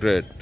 Great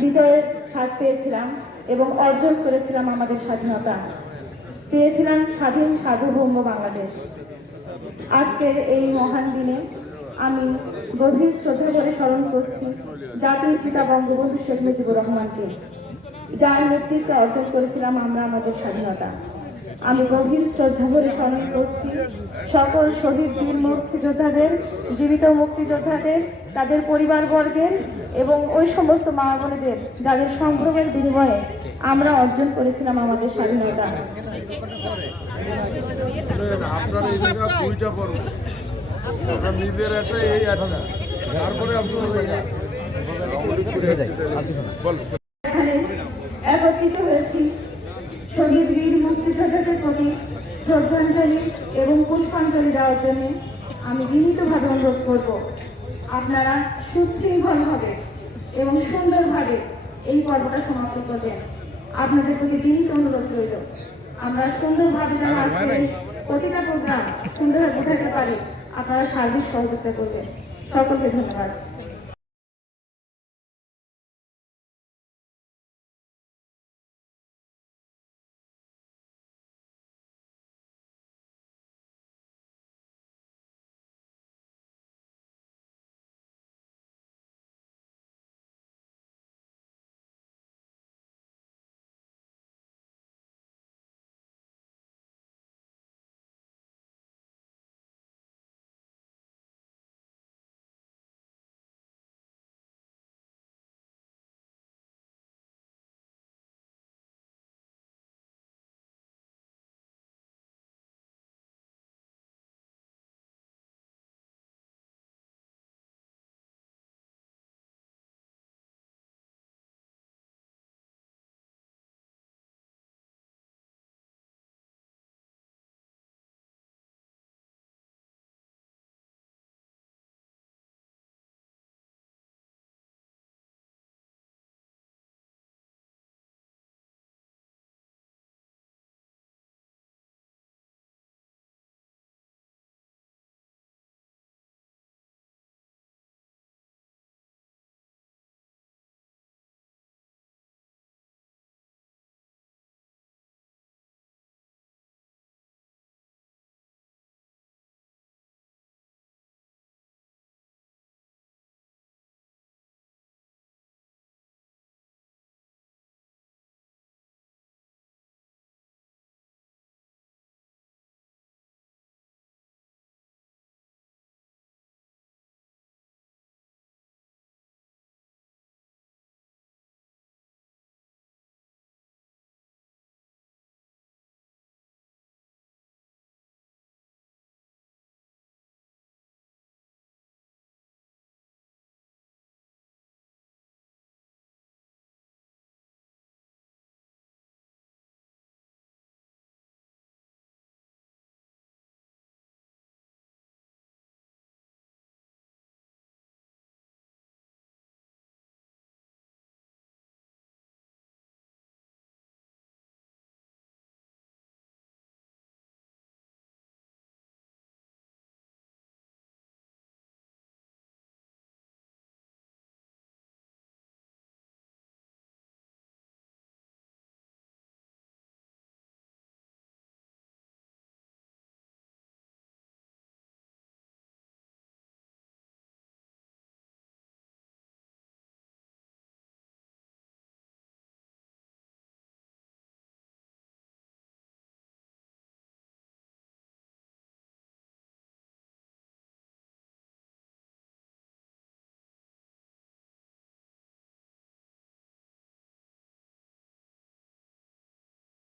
বিজয়ের স্বাদ পেয়েছিলাম এবং অর্জন করেছিলাম আমাদের স্বাধীনতা। পেয়েছিলাম স্বাধীন সার্বভৌম বাংলাদেশ। আজকের এই মহান দিনে আমি গভীর শ্রদ্ধা করে স্মরণ করছি জাতির পিতা বঙ্গবন্ধু শেখ মুজিবুর রহমানকে। যার নেতৃত্বে অর্জন করেছিলাম আমরা আমাদের স্বাধীনতা। আমি গভীর শ্রদ্ধা ভরে স্মরণ করছি। সকল শহীদ বীর মুক্তিযোদ্ধাদের জীবিত মুক্তিযোদ্ধাদের তাদের পরিবারবর্গের এবং ওই সমস্ত মা বোনেদের যাদের সংগ্রামের বিনিময়ে আমরা অর্জন করেছিলাম আমাদের স্বাধীনতা। তারপরে একত্রিত হয়েছি। শহীদ বীর মুক্তিযোদ্ধাদের প্রতি শ্রদ্ধাঞ্জলি এবং পুষ্পাঞ্জলি দেওয়ার জন্য আমি বিনীতভাবে অনুরোধ করব। আপনারা সুশৃঙ্খলভাবে এবং সুন্দরভাবে এই পর্বটা সমাপ্ত করবেন। আপনাদের প্রতি বিনীত অনুরোধ রইল। আমরা সুন্দরভাবে যেন আজকে প্রতিটা প্রোগ্রাম সুন্দরভাবে বোঝাতে পারি আপনারা সার্বিক সহযোগিতা করবেন। সকলকে ধন্যবাদ।